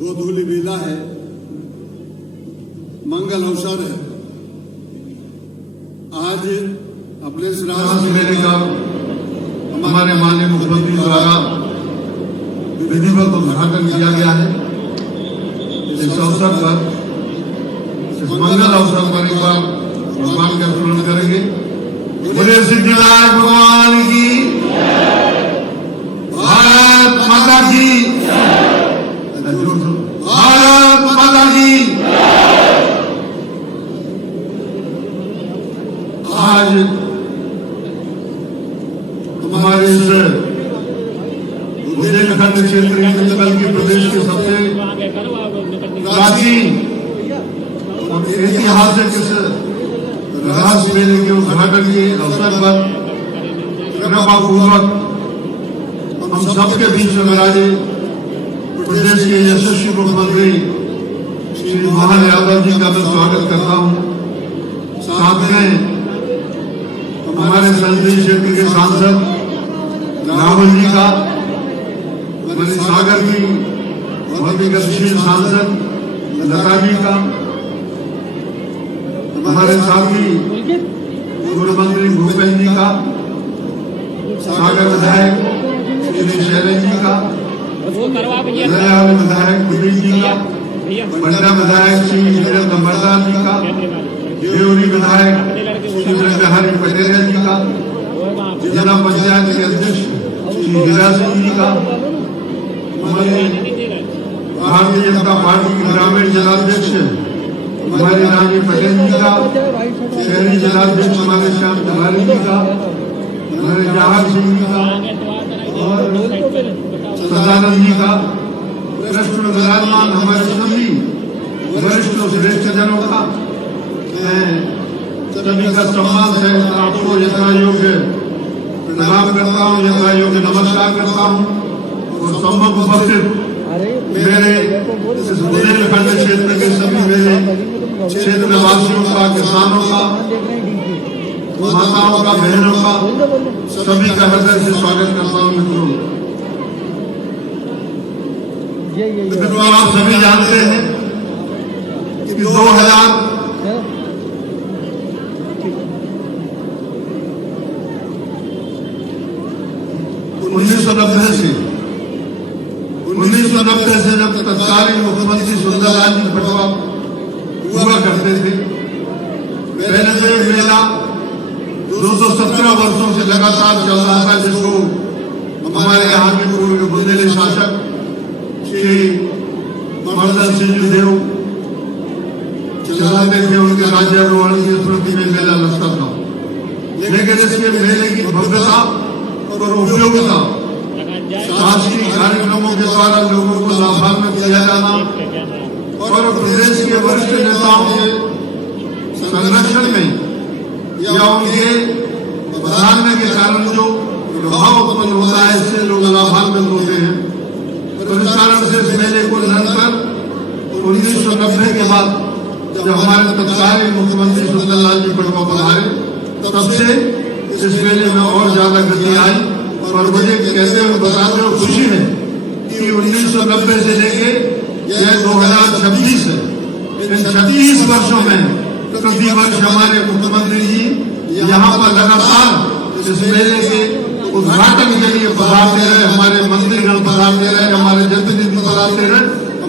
गोधूली बेला है, मंगल अवसर है। आज अपने इस राष्ट्र मेले का हमारे माननीय मुख्यमंत्री द्वारा विधिवत उद्घाटन किया गया है। इस अवसर पर, इस मंगल अवसर पर एक बार भगवान का स्मरण करेंगे। बोले सिद्धिविनायक भगवान की, भारत माता की, भारत माता की। आज हमारे इस बुंदेलखंड क्षेत्र बल्कि प्रदेश के सबसे प्राचीन और ऐतिहासिक इस रास मेले के उद्घाटन के अवसर पर कृपापूर्वक हम सबके बीच में विराजे प्रदेश के यशस्वी मुख्यमंत्री श्री मोहन यादव जी का मैं स्वागत करता हूं। साथ में हमारे संसदीय क्षेत्र के सांसद राहुल जी का, सागर की बहुत ही गतिशील सांसद लता जी का, हमारे साथी पूर्व मंत्री भूपेन्द्र जी का, सागर विधायक श्री शैलेश जी का, विधायक कुलदीप जी का, मंडा विधायक श्री वीरेंद्र मर्दान जी का, देवरी विधायक श्री बिहारी पटेल जी का, जिला पंचायत के अध्यक्ष श्री हीरा सिंह जी का, हमारे भारतीय जनता पार्टी के ग्रामीण जिलाध्यक्ष हमारे रानी पटेल जी का, शहरी जिलाध्यक्ष हमारे श्याम तिवारी जी का, हमारे जवाहर सिंह जी का और सदानंद जी का, कृष्ण विराजमान हमारे सभी वरिष्ठ श्रेष्ठ जनों का सभी का सम्मान है। आपको यथा योग्य प्रणाम करता हूँ, यथा योग्य नमस्कार करता हूँ और सम्मुख उपस्थित मेरे इस बुंदेलखंड क्षेत्र के सभी मेरे क्षेत्र वासियों का, किसानों का, माताओं का, बहनों का, सभी का हृदय से स्वागत करता हूँ। मित्रों, आप सभी जानते हैं कि 1990 से जब तत्कालीन मुख्यमंत्री सुंदरलाल जी पटवा हुआ करते थे, पहले तो ये मेला 217 वर्षों से लगातार चल रहा था, जिसको हमारे यहाँ के पूर्व बुंदेली शासक श्री मर्दन सिंह देव चलाते थे। उनके राज्यारोहण की स्मृति में मेला लगता था, लेकिन इसके मेले की भव्यता और उपयोगिता सांस्कृतिक कार्यक्रमों के द्वारा लोगों को लाभान्वित किया जाना और प्रदेश के वरिष्ठ नेताओं के संरक्षण में या उनके बधाने के कारण जो प्रभाव उत्पन्न होता है, इससे लोग लाभान्वित होते हैं। तो इस कारण से इस मेले को निरंतर 1990 के बाद जब हमारे तत्कालीन मुख्यमंत्री सुंदरलाल जी पटवा पधारे, तब से इस मेले में और ज्यादा गति आई। और मुझे कहते हुए बताते हुए खुशी है कि 1990 से लेके यह 2026 है, इन 36 वर्षों में प्रति वर्ष हमारे मुख्यमंत्री जी यहाँ पर लगातार इस मेले के उद्घाटन के लिए पधारते रहे, हमारे मंत्रीगण पधारते रहे, हमारे जनप्रतिनिधि पधारते रहे,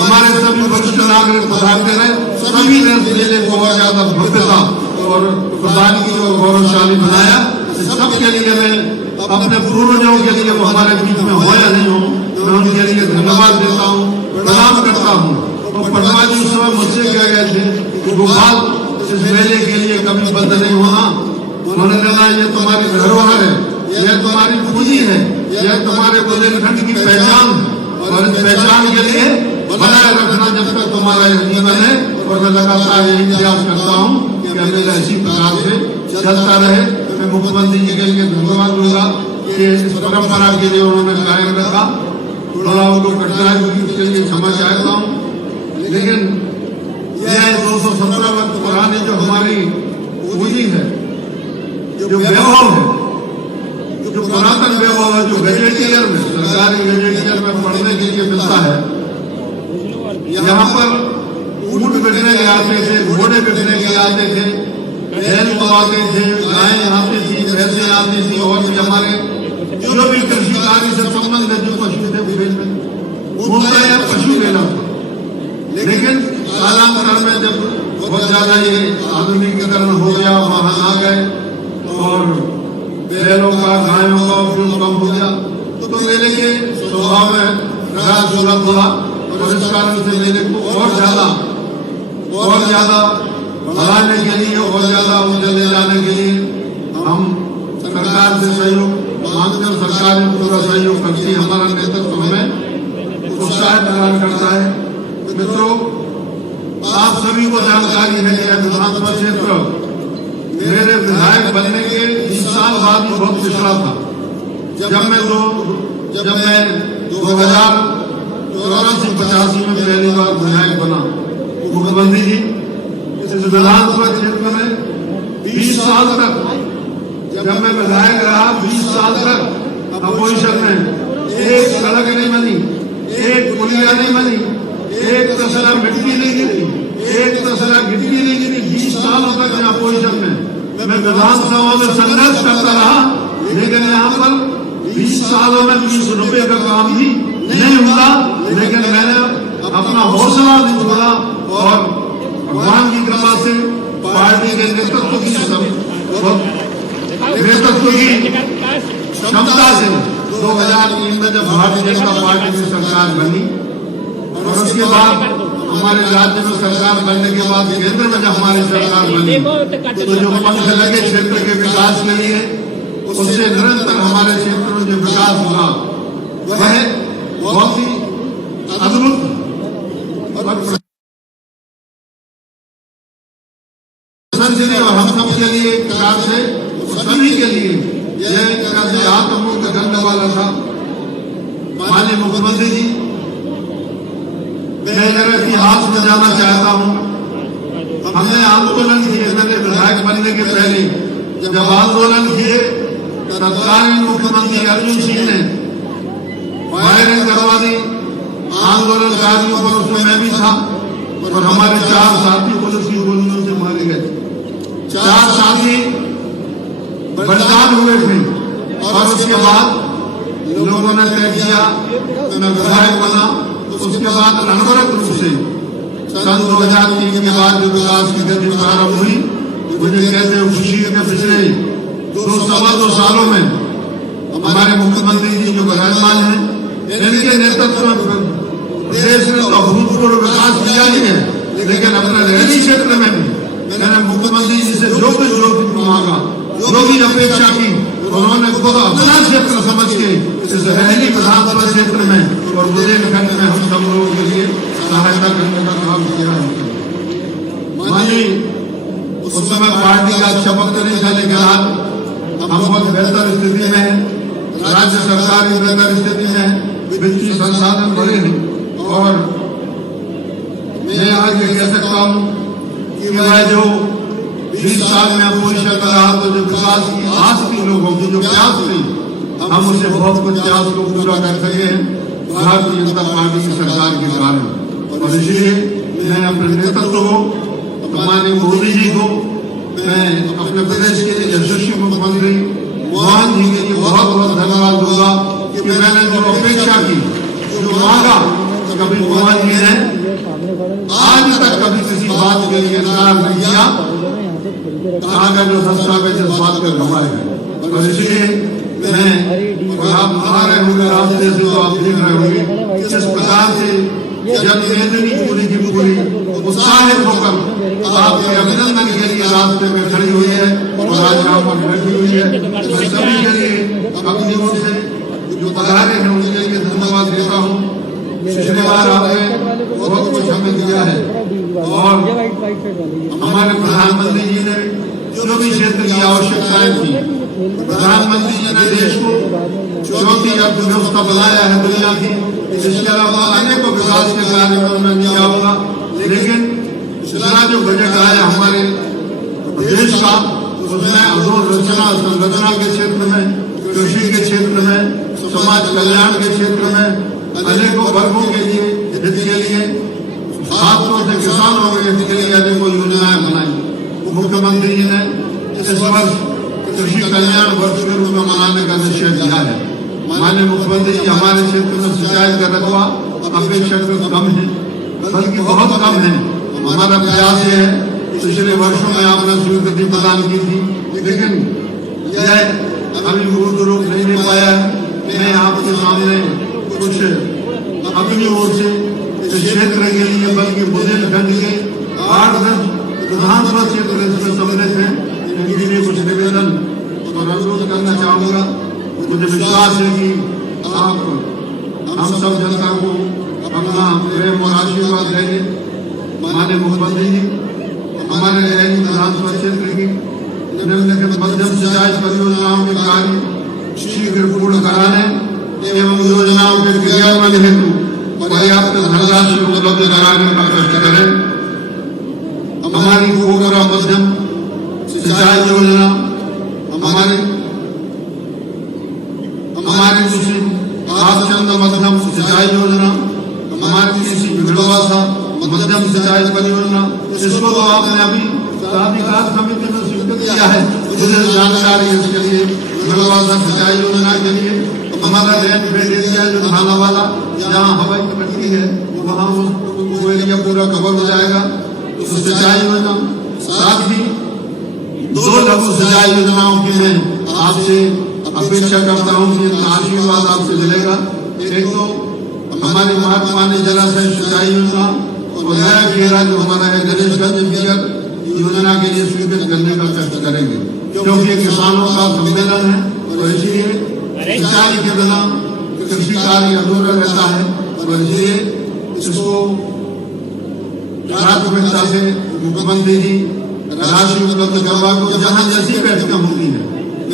हमारे सभी वरिष्ठ नागरिक पधारते रहे। सभी ने इस मेले को और ज्यादा भव्यता और प्रदान की और गौरवशाली बनाया। सबके लिए मैं अपने पूर्वजों के लिए वो हमारे बीच में हो या नहीं हो, मैं उनके लिए धन्यवाद देता हूँ, प्रणाम करता हूँ। और पटवा जी उस समय मुझसे कह गए थे कि गोपाल, इस मेले के लिए कभी बंद नहीं होना। उन्होंने कहा ये तुम्हारी धरोहर है, यह तुम्हारी पूंजी है, यह तुम्हारे बुंदेलखंड की पहचान है और इस पहचान के लिए बनाए रखना जब तक तुम्हारा यह जीवन है। और मैं लगातार यही प्रयास करता हूँ कि मेला इसी प्रकार से चलता रहे। मैं मुख्यमंत्री जी के लिए धन्यवाद दूंगा कि इस परंपरा के लिए उन्होंने कायम रखा। थोड़ा उनको कठिनाई हुई, उसके लिए क्षमा चाहता हूँ, लेकिन यह 217 वर्ष पुरानी जो हमारी पूंजी है, जो वैभव है, जो पुरातन वैभव है, जो गजेटियर में, सरकारी गजेटियर में पढ़ने के लिए मिलता है, यहाँ पर ऊँट बिकने के आते थे, घोड़े बिकने के आते थे, बैल तो आते थे, गायें आती थी, भैंसें आती थी, और भी हमारे जो भी कृषि कार्य से संबंधित जो पशु थे उनका यह पशु लेना था। लेकिन कालांतर में जब बहुत ज्यादा ये आधुनिकीकरण हो गया, वाहन आ गए और बैलों का गायों का उपयोग कम हो गया, तो मेले के स्वभाव में खराब सूरत हुआ, और इस कारण से मेले को और ज्यादा बढ़ाने के लिए और ज्यादा ऊंचे ले जाने के लिए हम सरकार से सहयोग मांगते हैं। सरकार पूरा सहयोग करती है, हमारा नेतृत्व हमें उत्साह प्रदान करता है। मित्रों, आप सभी को जानकारी है कि विधानसभा क्षेत्र मेरे विधायक बनने के 20 साल बाद में बहुत पिछड़ा था। जब मैं 2084-85 में पहली बार विधायक बना, मुख्यमंत्री जी इस विधानसभा क्षेत्र में 20 साल तक जब मैं विधायक रहा, 20 साल तक अपोजिशन में एक सड़क नहीं बनी, एक पुलिया नहीं बनी, एक तसला मिट्टी नहीं गिरी, एक तसला गिट्टी नहीं गिरी। 20 सालों तक मैं अपोजिशन में मैं विधानसभा में संघर्ष करता रहा, लेकिन यहाँ पर 20 सालों में 20 रुपए का काम भी नहीं हुआ। लेकिन मैंने अपना हौसला नहीं छोड़ा और भगवान की कृपा से पार्टी के नेतृत्व की क्षमता से 2003 में जब भारतीय जनता पार्टी की सरकार बनी और उसके बाद हमारे राज्य में सरकार बनने के बाद केंद्र में जब हमारी सरकार बनी, तो जो पंख लगे क्षेत्र के विकास के लिए, उससे निरंतर हमारे क्षेत्र में जो विकास हुआ वह बहुत ही अद्भुत और और हम सब के लिए एक प्रकार से सभी के लिए यह एक प्रकार से आत्ममुक्त करने वाला था। माननीय मुख्यमंत्री जी, मैं जरा इतिहास में जाना चाहता हूँ। हमने आंदोलन किए, मैंने विधायक बनने के पहले जब आंदोलन किए, तत्कालीन मुख्यमंत्री अर्जुन सिंह ने फायरिंग करवा दी आंदोलनकारियों पर। उसमें मैं भी था और हमारे 4 साथी पुलिस की गोलियों से मारे गए। 4 साथी बलिदान हुए थे और उसके बाद लोगों ने तय किया, मैं विधायक बना। उसके बाद अनवरत रूप से सन 2003 के बाद जो विकास की गति प्रारंभ हुई, मुझे कहते हुए खुशी के पिछले 2 सालों में हमारे मुख्यमंत्री जी जो विराजमान है, इनके नेतृत्व में प्रदेश में तो अभूतपूर्व विकास किया ही है, लेकिन अपने रहनी क्षेत्र में भी मैंने मुख्यमंत्री जी से जो भी मांगा, जो भी अपेक्षा की, उन्होंने खुद अपना क्षेत्र समझ के इस रहनी विधानसभा क्षेत्र में और बुंदेलखंड में हम सब लोगों के लिए सहायता करने का काम किया है। मानिए उस समय पार्टी का अच्छा वक्त नहीं था, लेकिन आज हम बहुत बेहतर स्थिति में है, राज्य सरकार भी बेहतर स्थिति में है, वित्तीय संसाधन बड़े हैं। और मैं आज ये कह सकता हूँ कि मैं जो 20 साल में अपोजिशन कर रहा, तो जो विकास की आस थी लोगों की, जो प्यास थी, हम उसे बहुत कुछ प्यास को पूरा कर सके हैं भारतीय जनता पार्टी की सरकार के कारण। और इसलिए मैं अपने नेतृत्व को, माननीय मोदी जी को, मैं अपने प्रदेश के यशस्वी मुख्यमंत्री मोहन जी के लिए बहुत बहुत धन्यवाद दूंगा कि मैंने जो अपेक्षा की, जो मांगा, कभी मोहन जी ने आज तक कभी किसी बात के लिए इनकार नहीं किया। आगे जो दस्तावेज इस बात पर घुमाए गए। और इसलिए मैं आप आ रहे होंगे रास्ते से, तो आप देख रहे होंगे किस प्रकार से जनमेदनी पूरी की पूरी उत्साहित होकर आपके अभिनंदन के लिए रास्ते में खड़ी हुई है और आज यहाँ पर बैठी हुई है। तो सभी के लिए अपनी ओर से जो पधारे हैं उनके लिए धन्यवाद देता हूँ। पिछली बार आपने बहुत कुछ हमें दिया है और हमारे प्रधानमंत्री जी ने जो भी क्षेत्र की आवश्यकताएं थी, प्रधानमंत्री जी ने देश को चौथी अर्थव्यवस्था बनाया है दुनिया की। इसके अलावा अनेकों विकास के कार्य में मैं नहीं आऊंगा, लेकिन पिछला जो बजट आया हमारे देश का, उसमें अधोसंरचना संरचना के क्षेत्र में, कृषि के क्षेत्र में, समाज कल्याण के क्षेत्र में, अनेकों वर्गों के लिए हित के लिए खासतौर से किसानों के लिए अधिक योजनाएं बनाई। मुख्यमंत्री जी ने इस वर्ष कृषि कल्याण वर्ष के रूप में मनाने का निश्चय किया है। माननीय मुख्यमंत्री जी, हमारे क्षेत्र में सिंचाई का रकबा अपेक्षाकृत कम है, बल्कि बहुत कम है। हमारा प्रयास है, पिछले वर्षों में आपने स्वीकृति प्रदान की थी, लेकिन यह अभी पूर्ण रूप नहीं ले पाया है। मैं आपके सामने कुछ अपनी ओर से इस क्षेत्र के लिए, बल्कि बुंदेलखंड के 8-10 विधानसभा क्षेत्र इसमें सम्मिलित हैं, इनके लिए कुछ निवेदन और अनुरोध करना चाहूँगा। मुझे विश्वास है कि आप हम सब जनता को अपना प्रेम और आशीर्वाद देंगे। माननीय मुख्यमंत्री जी, हमारे रैनी विधानसभा क्षेत्र की निम्नलिखित मध्यम सिंचाई परियोजनाओं के कार्य शीघ्र पूर्ण कराने एवं योजनाओं के क्रियान्वयन हेतु पर्याप्त धनराशि उपलब्ध कराने का कष्ट करें। हमारी पोखरा मध्यम सिंचाई योजना, हमारी कृषि आचंद मध्यम सिंचाई योजना, हमारी कृषि भिड़वासा मध्यम सिंचाई परियोजना, इसको तो आपने अभी प्राधिकार समिति में स्वीकृत किया है। मुझे जानकारी इसके लिए भिड़वासा सिंचाई योजना के लिए हमारा रेंट बेड एरिया जो थाना वाला जहाँ हवाई पट्टी है वहाँ वो एरिया पूरा कवर हो जाएगा। तो सिंचाई योजना, साथ ही 2 लघु सिंचाई योजनाओं की मैं आपसे अपेक्षा करता हूँ कि आशीर्वाद आपसे मिलेगा। एक तो हमारी महात्मा जलाशय सिंचाई योजना और नया घेरा जो हमारा है गणेशगंज बियर योजना के लिए स्वीकृत करने का कष्ट करेंगे, क्योंकि ये किसानों का सम्मेलन है और इसलिए सिंचाई के बिना कृषि कार्य अधूरा रहता है और इसलिए इसको प्राथमिकता से मुख्यमंत्री जी राशि उपलब्ध करवा को जहाँ जैसी बैठकें होती है।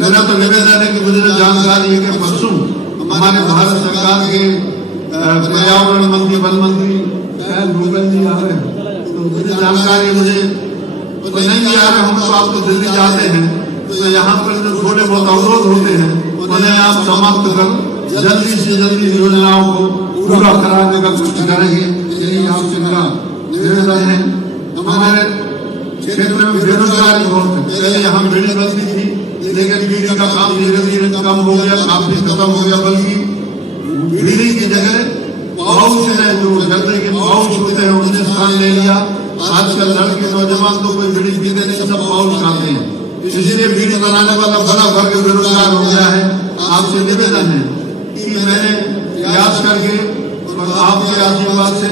मेरा तो निवेदन है कि मुझे जानकारी है कि परसों हमारे भारत सरकार के पर्यावरण मंत्री, वन मंत्री भूपेंद्र जी आ रहे हैं, तो मुझे जानकारी मुझे तो नहीं भी आ रहे। हम तो आप तो दिल्ली जाते हैं, तो यहाँ पर जो थोड़े बहुत अवरोध होते हैं उन्हें आप समाप्त कर जल्दी से जल्दी योजनाओं को पूरा कराने का कोशिश करेंगे। यही आपसे मेरा निवेदन है। हमारे क्षेत्र में बेरोजगारी बहुत है। पहले यहाँ बीड़ी बनती थी, लेकिन बीड़ी का काम धीरे धीरे कम हो गया, काफी खत्म हो गया। बल्कि बीड़ी की जगह पाउच है, जो जल्दी के पाउच होते हैं, उन्हें स्थान ले लिया। आजकल लड़के नौजवान तो कोई बीड़ी पीते नहीं, सब पाउच खाते हैं। इसलिए बीड़ी बनाने वाला बड़ा वर्ग बेरोजगार हो गया है। आपसे निवेदन है कि मैंने प्रयास करके और आपके आशीर्वाद से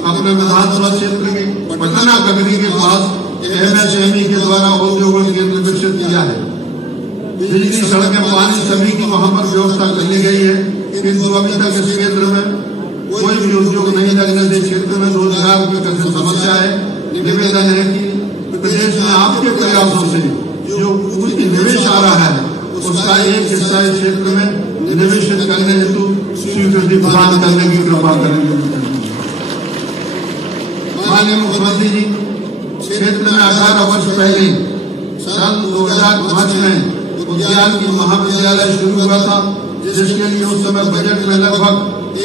अपने विधानसभा क्षेत्र के पटना कगरी के पास MSME के द्वारा उद्योग केंद्र विकसित किया है। बिजली, सड़कें, पानी सभी की वहाँ पर व्यवस्था कर ली गई है, किंतु अभी तक इस क्षेत्र में कोई भी उद्योग नहीं लगने से क्षेत्र में रोजगार की कठिन समस्या है। निवेदन है कि प्रदेश में आपके प्रयासों से जो कुछ निवेश आ रहा है उसका एक हिस्सा इस क्षेत्र में निवेशित करने हेतु स्वीकृति प्रदान करने की कृपा करेंगे। माननीय मुख्यमंत्री जी, क्षेत्र में 18 वर्ष पहले सन 2005 में उद्यान की महाविद्यालय शुरू हुआ था, जिसके लिए उस समय बजट में लगभग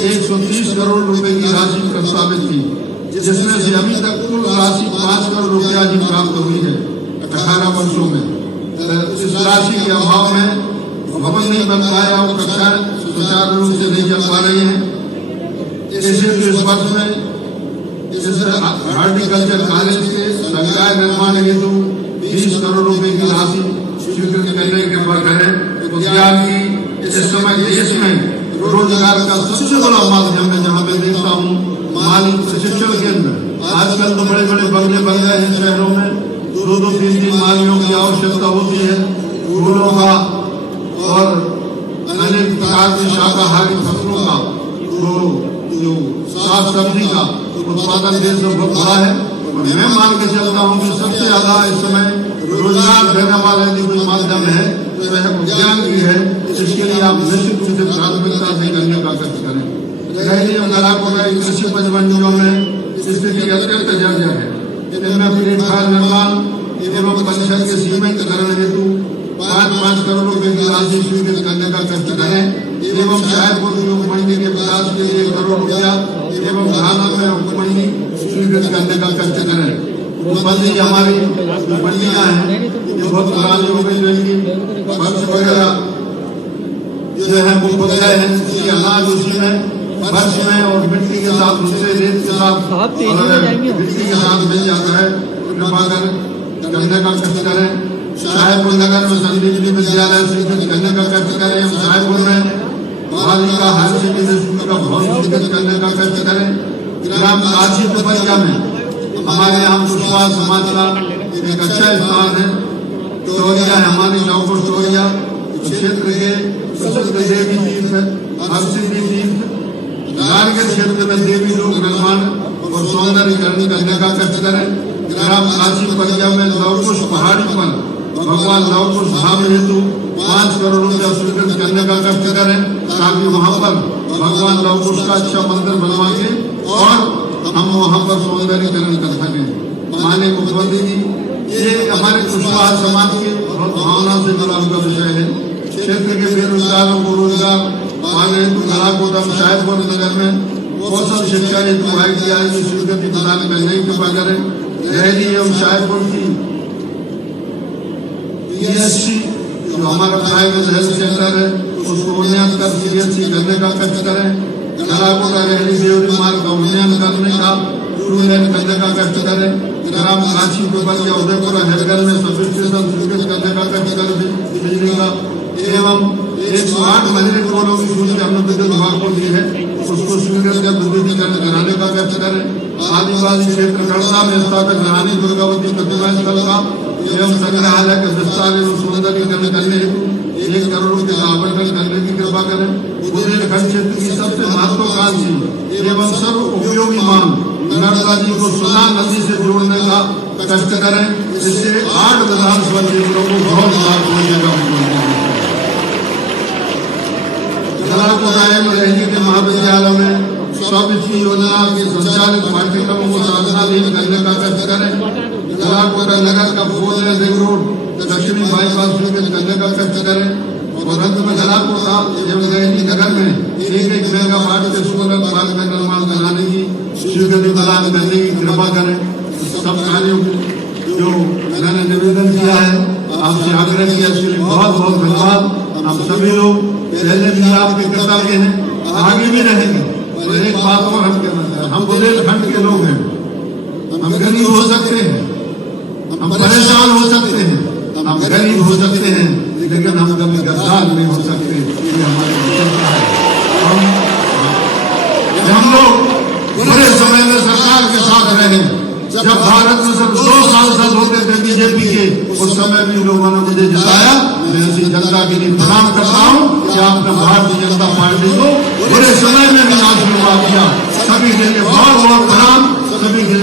130 करोड़ रुपए की राशि प्रस्तावित थी, जिसमें से अभी तक कुल राशि 5 करोड़ रुपया ही प्राप्त हुई है 18 वर्षों में। इस राशि के अभाव में भवन नहीं बन पाया और कक्षाएं सुचारू रूप से नहीं चल पा रही है। इसलिए इस वर्ष में हॉर्टिकल्चर कॉलेज के संकाय निर्माण हेतु 20 करोड़ रुपए की राशि स्वीकृत करने के बाद है। उद्यान की इस समय देश में रोजगार का सबसे बड़ा माध्यम है, जहाँ मैं देखता हूँ माली प्रशिक्षण केंद्र। आजकल तो बड़े बड़े बंगले बन गए हैं शहरों में, 2-2, 3-3 मालियों की आवश्यकता होती है। फूलों का और अनेक प्रकार की शाकाहारी फसलों का, जो साग सब्जी का उत्पादन देश में बहुत बड़ा है। मैं मान के चलता हूँ कि सबसे ज्यादा इस समय रोजगार देने वाला यदि कोई माध्यम है तो यह उद्यान की है। इसके लिए आप निश्चित रूप से प्राथमिकता से करने का कष्ट करें। रैली और नालाकोटा कृषि पचमंडियों में स्थिति अत्यंत जर्जर है। इनमें प्लेटफार्म निर्माण एवं परिषद के सीमेंटीकरण हेतु 5-5 करोड़ रुपए की राशि स्वीकृत करने का कष्ट करें एवं शायदपुर की उपमंडी के विकास के लिए 1 करोड़ रुपया एवं घाना में उपमंडी स्वीकृत करने का कष्ट करें। मुख्यमंत्री हमारी मंडियां हैं ये बहुत पुरानी हो गई, जो इनकी फर्श वगैरह जो है वो खुद है, इसकी अनाज उसी में फर्श में और मिट्टी के साथ उससे रेत के साथ मिट्टी के साथ मिल जाता है। कृपा कर करने का कष्ट करें। साहेबपुर नगर में संजीवनी विद्यालय स्वीकृत करने का कष्ट करें। हम साहेबपुर में बालिका हायर सेकेंडरी स्कूल का भवन स्वीकृत करने का कष्ट करें। ग्राम काशी पिपरिया में हमारे यहाँ कुशवाहा समाज का एक अच्छा स्थान है। टोरिया है हमारी नौपुर टोरिया क्षेत्र के प्रसिद्ध देवी तीर्थ हरसिद्धि तीर्थ कारगिल क्षेत्र में देवी लोक निर्माण और सौंदर्यीकरण करने का कष्ट करें। ग्राम काशी परिया में लवकुश पहाड़ी पर भगवान लवकुश धाम हेतु 5 करोड़ रुपया स्वीकृत करने का कष्ट करें, ताकि वहाँ पर भगवान लवकुश का अच्छा मंदिर बनवा के और हम वहाँ पर सौंदर्यीकरण कर सकें। माननीय मुख्यमंत्री जी, ये हमारे कुशवाहा समाज के बहुत भावना से जुड़ा हुआ विषय है। क्षेत्र के बेरोजगारों को रोजगार पाने हेतु गलाकोटम साहेबपुर नगर में कौशल शिक्षा हेतु ITI की स्वीकृति प्रदान करने की कृपा करें। रहली एवं साहेबपुर की PSC जो हमारा प्राइवेट हेल्थ सेंटर है उसको उन्नयन कर CHC करने का कष्ट करें। गलाकोटा रहली देवरी मार्ग का उन्नयन करने का करने का कष्ट करें। ग्राम काशी पिपरिया उदयपुर हेडगल में सब स्टेशन स्वीकृत करने का कष्ट करें बिजली का। एवं 108 महिला टोलों की सूची हमने विद्युत विभाग को दी है, उसको स्वीकृत कर विद्युतीकरण कराने का कष्ट करें। आदिवासी क्षेत्र गढ़ता में स्थापित रानी दुर्गावती प्रतिमा स्थल का एवं संग्रहालय का विस्तार एवं सौंदर्यीकरण करने हेतु 1 करोड़ रुपये का आवंटन करने की कृपा करें। बुंदेलखंड क्षेत्र की सबसे महत्वाकांक्षी एवं सर्व उपयोगी मांग नर्मदा जी को सुना नदी से जोड़ने का कष्ट करें। इससे 8 विधानसभा क्षेत्रों को बहुत लाभ मिलेगा। गलाकोटा एवं रहली के महाविद्यालय में स्वविधि योजना के संचालित पाठ्यक्रमों को साधनाधीन करने का कष्ट करें। गलाकोटा नगर का 4 लेन रिंग रोड दक्षिणी बाईपास स्वीकृत करने का कष्ट करें। और अंत में गलाकोटा एवं रहली नगर में 1 मेगावाट के सोलर पार्क का निर्माण कराने की स्वीकृति प्रदान करने की कृपा करें। सब कार्यों जो मैंने निवेदन किया है आपसे आग्रह किया, इसके लिए बहुत बहुत धन्यवाद। हम सभी लोग पहले भी आपके कृतज्ञ हैं, आगे भी रहेंगे। और एक बात और हम कहना चाहते हैं, हम बुंदेलखंड के लोग हैं, हम गरीब हो सकते हैं, हम परेशान हो सकते हैं, हम गरीब हो सकते हैं, लेकिन हम कभी गद्दार नहीं हो सकते। ये हमारी विशेषता है। हम लोग बुरे समय में सरकार के साथ रहे। जब भारत में सब 2 सांसद होते थे बीजेपी के, उस समय भी लोगों ने मुझे जिताया। मैं इसी जनता के लिए प्रणाम करता हूँ कि आपने भारतीय जनता पार्टी को बुरे समय में भी आशीर्वाद दिया। सभी के लिए बहुत बहुत प्रणाम। सभी के